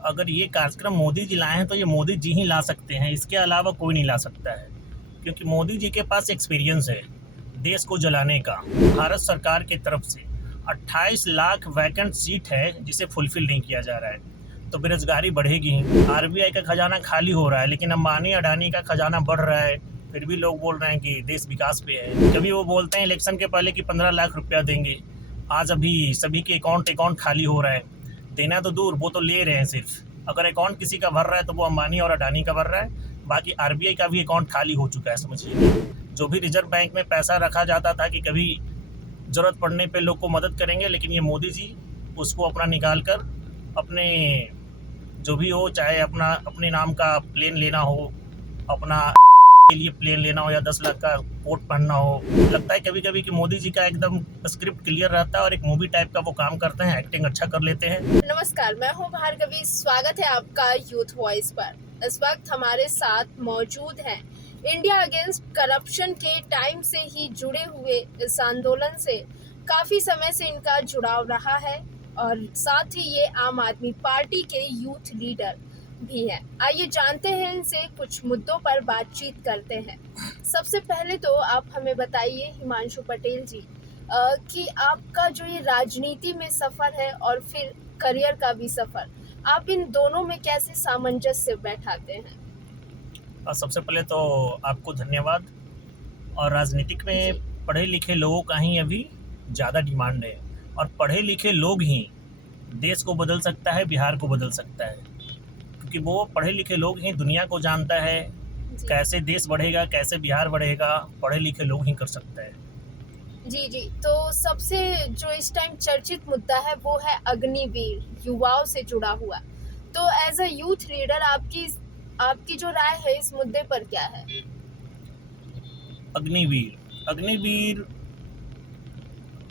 अगर ये कार्यक्रम मोदी जी लाए हैं तो ये मोदी जी ही ला सकते हैं, इसके अलावा कोई नहीं ला सकता है। क्योंकि मोदी जी के पास एक्सपीरियंस है देश को जलाने का। भारत सरकार की तरफ से 28 लाख वैकेंट सीट है जिसे फुलफिल नहीं किया जा रहा है, तो बेरोजगारी बढ़ेगी ही। आरबीआई का खजाना खाली हो रहा है, लेकिन अंबानी अडानी का खजाना बढ़ रहा है, फिर भी लोग बोल रहे हैं कि देश विकास पे है। कभी वो बोलते हैं इलेक्शन के पहले कि 15 लाख रुपया देंगे, आज अभी सभी के अकाउंट खाली हो रहा है। देना तो दूर, वो तो ले रहे हैं सिर्फ। अगर अकाउंट किसी का भर रहा है तो वो अंबानी और अडानी का भर रहा है, बाकी आरबीआई का भी अकाउंट खाली हो चुका है। समझिए, जो भी रिजर्व बैंक में पैसा रखा जाता था कि कभी ज़रूरत पड़ने पे लोग को मदद करेंगे, लेकिन ये मोदी जी उसको अपना निकाल कर अपने जो भी हो, चाहे अपने नाम का प्लेन लेना हो, अपना के लिए प्लेन लेना हो, या 10 लाख का कोट पहनना हो। लगता है कभी कभी कि मोदी जी का एकदम स्क्रिप्ट क्लियर रहता है और एक मूवी टाइप का वो काम करते हैं, एक्टिंग अच्छा कर लेते हैं। नमस्कार, मैं हूं भार्गवी। स्वागत है आपका यूथ वॉइस पर। इस वक्त हमारे साथ मौजूद हैं इंडिया अगेंस्ट करप्शन के टाइम से ही जुड़े हुए इस आंदोलन से काफी समय से इनका जुड़ाव रहा है, और साथ ही ये आम आदमी पार्टी के यूथ लीडर भी हैं। आइए जानते हैं इनसे, कुछ मुद्दों पर बातचीत करते हैं। सबसे पहले तो आप हमें बताइए हिमांशु पटेल जी, कि आपका जो ये राजनीति में सफर है और फिर करियर का भी सफर, आप इन दोनों में कैसे सामंजस्य बैठाते हैं? सबसे पहले तो आपको धन्यवाद। और राजनीतिक में जी। पढ़े लिखे लोगों का ही अभी ज़्यादा डिमांड है, और पढ़े लिखे लोग ही देश को बदल सकता है, बिहार को बदल सकता है। क्योंकि वो पढ़े लिखे लोग ही दुनिया को जानता है, जी कैसे देश बढ़ेगा, कैसे बिहार बढ़ेगा, पढ़े लिखे लोग ही कर सकता है। जी जी। तो सबसे जो इस टाइम चर्चित मुद्दा है वो है अग्निवीर, युवाओं से जुड़ा हुआ। तो एज अ यूथ लीडर आपकी जो राय है इस मुद्दे पर क्या है? अग्निवीर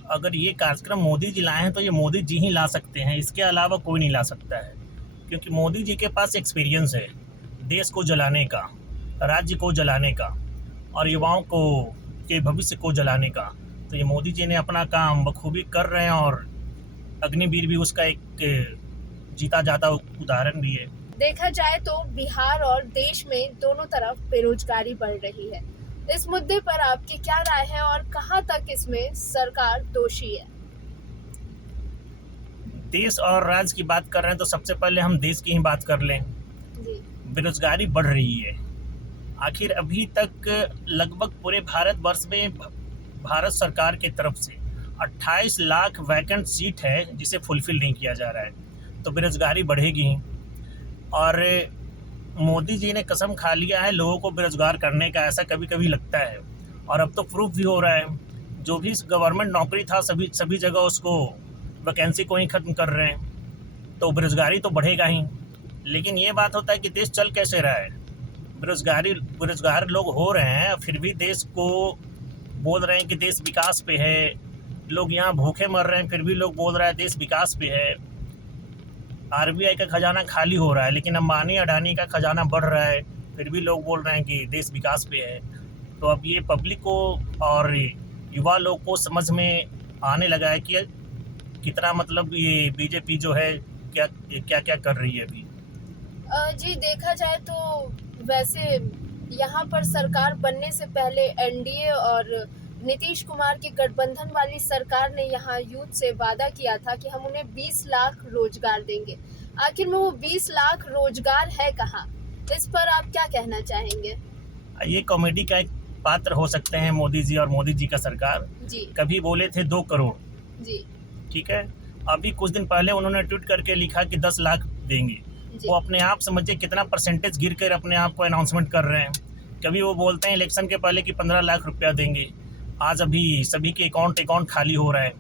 अगर ये कार्यक्रम मोदी जी लाए हैं तो ये मोदी जी ही ला सकते हैं, इसके अलावा कोई नहीं ला सकता है। क्योंकि मोदी जी के पास एक्सपीरियंस है देश को जलाने का, राज्य को जलाने का, और युवाओं को के भविष्य को जलाने का। तो ये मोदी जी ने अपना काम बखूबी कर रहे हैं, और अग्निवीर भी उसका एक जीता जाता उदाहरण भी है। देखा जाए तो बिहार और देश में दोनों तरफ बेरोजगारी बढ़ रही है। इस मुद्दे पर आपकी क्या राय है और कहां तक इसमें सरकार दोषी है? देश और राज्य की बात कर रहे हैं तो सबसे पहले हम देश की ही बात कर लें। जी बेरोजगारी बढ़ रही है। आखिर अभी तक लगभग पूरे भारतवर्ष में भारत सरकार की तरफ से 28 लाख वैकेंट सीट है जिसे फुलफिल नहीं किया जा रहा है, तो बेरोजगारी बढ़ेगी ही। और मोदी जी ने कसम खा लिया है लोगों को बेरोजगार करने का, ऐसा कभी कभी लगता है, और अब तो प्रूफ भी हो रहा है। जो भी गवर्नमेंट नौकरी था सभी जगह उसको वैकेंसी को ही ख़त्म कर रहे हैं, तो बेरोजगारी तो बढ़ेगा ही। लेकिन ये बात होता है कि देश चल कैसे रहा है। बेरोजगार लोग हो रहे हैं, फिर भी देश को बोल रहे हैं कि देश विकास पे है। लोग यहाँ भूखे मर रहे हैं, फिर भी लोग बोल रहे हैं देश विकास पे है। आरबीआई का खजाना खाली हो रहा है, लेकिन अंबानी अडानी का खजाना बढ़ रहा है, फिर भी लोग बोल रहे हैं कि देश विकास पे है। तो अब ये पब्लिक को और युवा लोग को समझ में आने लगा है कि कितना मतलब ये बीजेपी जो है क्या क्या क्या कर रही है अभी। जी, देखा जाए तो वैसे यहाँ पर सरकार बनने से पहले एनडीए और नीतीश कुमार की गठबंधन वाली सरकार ने यहाँ यूथ से वादा किया था कि हम उन्हें 20 लाख रोजगार देंगे। आखिर में वो 20 लाख रोजगार है कहाँ? इस पर आप क्या कहना चाहेंगे? ये कॉमेडी का एक पात्र हो सकते हैं मोदी जी और मोदी जी का सरकार। जी कभी बोले थे 2 करोड़, जी ठीक है, अभी कुछ दिन पहले उन्होंने ट्वीट करके लिखा कि 10 लाख देंगे। जी वो अपने आप समझिए कितना परसेंटेज गिर कर अपने आप को अनाउंसमेंट कर रहे हैं। कभी वो बोलते हैं इलेक्शन के पहले कि 15 लाख रुपया देंगे, आज अभी सभी के अकाउंट खाली हो रहा है।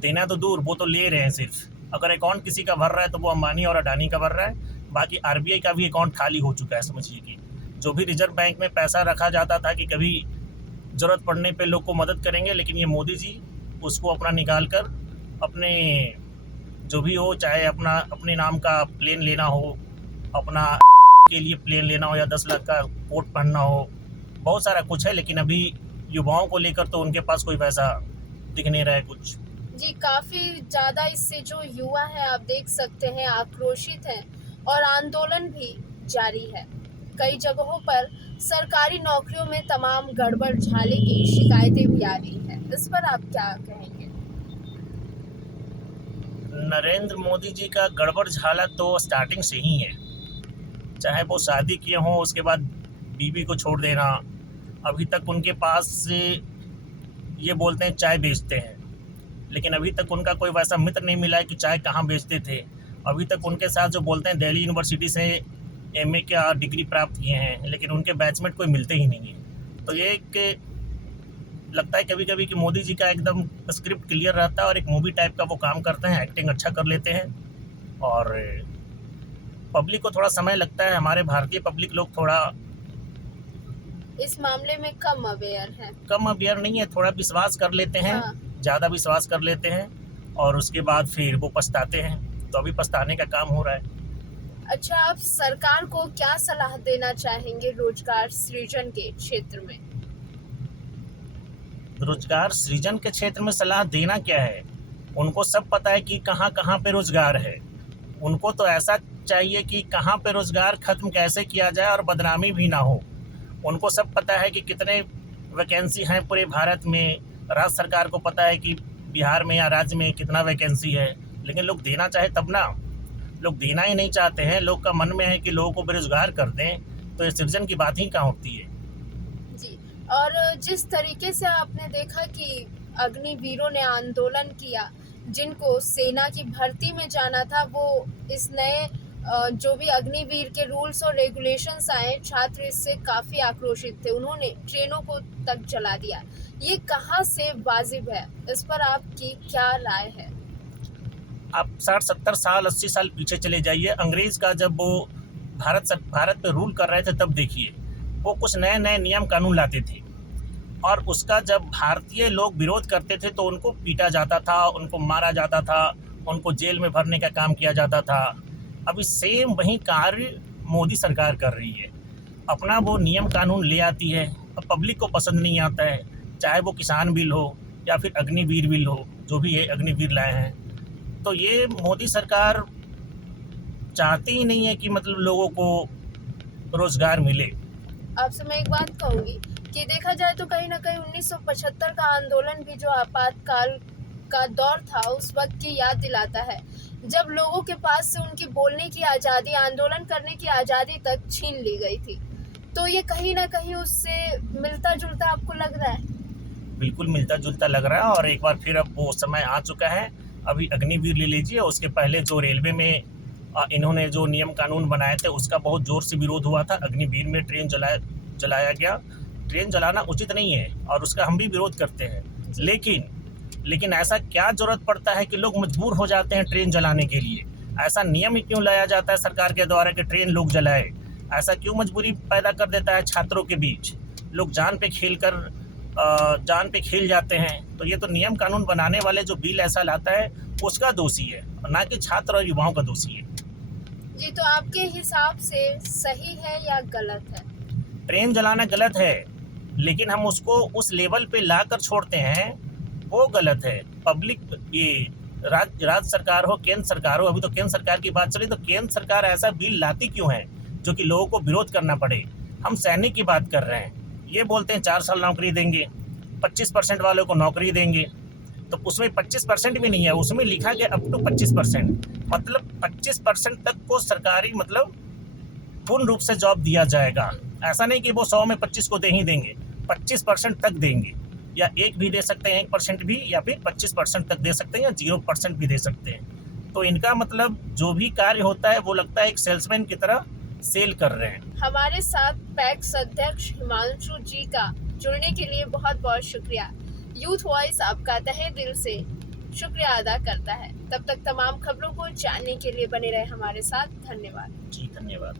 देना तो दूर, वो तो ले रहे हैं सिर्फ। अगर अकाउंट किसी का भर रहा है तो वो अंबानी और अडानी का भर रहा है, बाकी आरबीआई का भी अकाउंट खाली हो चुका है। समझिए कि जो भी रिजर्व बैंक में पैसा रखा जाता था कि कभी ज़रूरत पड़ने पे लोग को मदद करेंगे, लेकिन ये मोदी जी उसको अपना निकाल कर अपने जो भी हो, चाहे अपने नाम का प्लेन लेना हो, अपना के लिए प्लेन लेना हो, या 10 लाख का कोट पहनना हो, बहुत सारा कुछ है। लेकिन अभी युवाओं को लेकर तो उनके पास कोई पैसा दिख नहीं रहा है कुछ। जी, काफी ज्यादा इससे जो युवा है आप देख सकते हैं आक्रोशित हैं, और आंदोलन भी जारी है। कई जगहों पर सरकारी नौकरियों में तमाम गड़बड़ झाले की शिकायतें भी आ रही हैं। इस पर आप क्या कहेंगे? नरेंद्र मोदी जी का गड़बड़ झाला तो स्टार्टिंग से ही है। चाहे वो शादी किए हों, उसके बाद बीवी को छोड़ देना, अभी तक उनके पास से ये बोलते हैं चाय बेचते हैं, लेकिन अभी तक उनका कोई वैसा मित्र नहीं मिला है कि चाय कहाँ बेचते थे। अभी तक उनके साथ जो बोलते हैं दिल्ली यूनिवर्सिटी से एमए का डिग्री प्राप्त किए हैं, लेकिन उनके बैचमेट कोई मिलते ही नहीं है। तो ये एक लगता है कभी कभी कि मोदी जी का एकदम स्क्रिप्ट क्लियर रहता है और एक मूवी टाइप का वो काम करते हैं, एक्टिंग अच्छा कर लेते हैं और पब्लिक को थोड़ा समय लगता है। हमारे भारतीय पब्लिक लोग थोड़ा इस मामले में कम अवेयर है। कम अवेयर नहीं है, थोड़ा विश्वास कर लेते हैं, ज़्यादा विश्वास कर लेते हैं और उसके बाद फिर वो पछताते हैं। तो अभी पछताने का काम हो रहा है। अच्छा, आप सरकार को क्या सलाह देना चाहेंगे रोजगार सृजन के क्षेत्र में? रोजगार सृजन के क्षेत्र में सलाह देना क्या है, उनको सब पता है कि कहाँ कहाँ पे रोजगार है। उनको तो ऐसा चाहिए कि कहाँ पे रोजगार खत्म कैसे किया जाए और बदनामी भी ना हो। उनको सब पता है कि कितने वैकेंसी हैं पूरे भारत में। राज्य सरकार को पता है कि बिहार में या राज्य में कितना वैकेंसी है, लेकिन लोग देना चाहे तब ना। लोग देना ही नहीं चाहते हैं। लोग का मन में है कि लोगों को बेरोजगार कर दें, तो ये सृजन की बात ही कहाँ होती है। जी, और जिस तरीके से आपने देखा कि अग्निवीरों ने आंदोलन किया, जिनको सेना की भर्ती में जाना था, वो इस नए जो भी अग्निवीर के रूल्स और रेगुलेशंस आए, छात्र इससे काफ़ी आक्रोशित थे। उन्होंने ट्रेनों को तक जला दिया। ये कहाँ से वाजिब है? इस पर आपकी क्या राय है? आप 60-70 साल 80 साल पीछे चले जाइए। अंग्रेज़ का जब वो भारत पे रूल कर रहे थे तब देखिए, वो कुछ नए नए नियम कानून लाते थे और उसका जब भारतीय लोग विरोध करते थे तो उनको पीटा जाता था, उनको मारा जाता था, उनको जेल में भरने का काम किया जाता था। अभी सेम वही कार्य मोदी सरकार कर रही है। अपना वो नियम कानून ले आती है, अब पब्लिक को पसंद नहीं आता है, चाहे वो किसान बिल हो या फिर अग्निवीर बिल हो, जो भी ये अग्निवीर लाए हैं। तो ये मोदी सरकार चाहती ही नहीं है कि मतलब लोगों को रोजगार मिले। आपसे मैं एक बात कहूँगी कि देखा जाए तो कहीं ना कहीं 1975 का आंदोलन भी जो आपातकाल का दौर था, उस वक्त की याद दिलाता है, जब लोगों के पास से उनकी बोलने की आज़ादी, आंदोलन करने की आज़ादी तक छीन ली गई थी। तो ये कहीं ना कहीं उससे मिलता जुलता आपको लग रहा है? बिल्कुल मिलता जुलता लग रहा है और एक बार फिर अब वो समय आ चुका है। अभी अग्निवीर ले लीजिए, उसके पहले जो रेलवे में इन्होंने जो नियम कानून बनाए थे उसका बहुत ज़ोर से विरोध हुआ था। अग्निवीर में ट्रेन जलाया गया। ट्रेन जलाना उचित नहीं है और उसका हम भी विरोध करते हैं, लेकिन ऐसा क्या ज़रूरत पड़ता है कि लोग मजबूर हो जाते हैं ट्रेन जलाने के लिए? ऐसा नियम ही क्यों लाया जाता है सरकार के द्वारा कि ट्रेन लोग जलाए? ऐसा क्यों मजबूरी पैदा कर देता है छात्रों के बीच? लोग जान पे खेल जाते हैं। तो ये तो नियम कानून बनाने वाले जो बिल ऐसा लाता है उसका दोषी है, ना कि छात्र और युवाओं का दोषी है। जी, तो आपके हिसाब से सही है या गलत है? ट्रेन जलाना गलत है, लेकिन हम उसको उस लेवल पे लाकर छोड़ते हैं, वो गलत है। पब्लिक, ये राज्य सरकार हो, केंद्र सरकार हो, अभी तो केंद्र सरकार की बात चली, तो केंद्र सरकार ऐसा बिल लाती क्यों है जो कि लोगों को विरोध करना पड़े? हम सैनिक की बात कर रहे हैं, ये बोलते हैं 4 साल नौकरी देंगे, 25% वालों को नौकरी देंगे, तो उसमें 25% भी नहीं है, उसमें लिखा गया अप टू 25%। मतलब 25% तक को सरकारी मतलब पूर्ण रूप से जॉब दिया जाएगा। ऐसा नहीं कि वो 100 में 25 को दे ही देंगे, 25% तक देंगे, या 1 भी दे सकते हैं, 1% भी, या फिर 25% तक दे सकते हैं, या 0% भी दे सकते हैं। तो इनका मतलब जो भी कार्य होता है वो लगता है एक सेल्समैन की तरह सेल कर रहे हैं। हमारे साथ पैक्स अध्यक्ष हिमांशु जी का जुड़ने के लिए बहुत बहुत शुक्रिया। यूथ वॉइस आपका तहे दिल से शुक्रिया अदा करता है। तब तक तमाम खबरों को जानने के लिए बने रहे हमारे साथ। धन्यवाद। जी, धन्यवाद।